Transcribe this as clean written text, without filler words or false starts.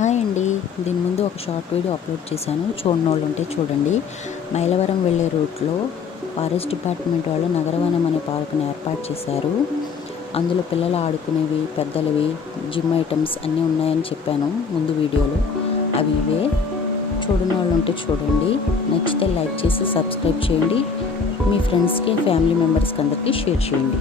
Hi అండి. దీని ముందు ఒక షార్ట్ వీడియో అప్లోడ్ చేశాను, చూడనోళ్ళు ఉంటే చూడండి. మైలవరం వెళ్ళే రూట్లో ఫారెస్ట్ డిపార్ట్మెంట్ వాళ్ళు నగరవనం అనే పార్కుని ఏర్పాటు చేశారు. అందులో పిల్లలు ఆడుకునేవి, పెద్దలవి, జిమ్ ఐటమ్స్ అన్నీ ఉన్నాయని చెప్పాను ముందు వీడియోలో. అవి ఇవే. చూడని వాళ్ళు ఉంటే చూడండి. నచ్చితే లైక్ చేసి సబ్స్క్రైబ్ చేయండి. మీ ఫ్రెండ్స్కి, ఫ్యామిలీ మెంబర్స్కి అందరికీ షేర్ చేయండి.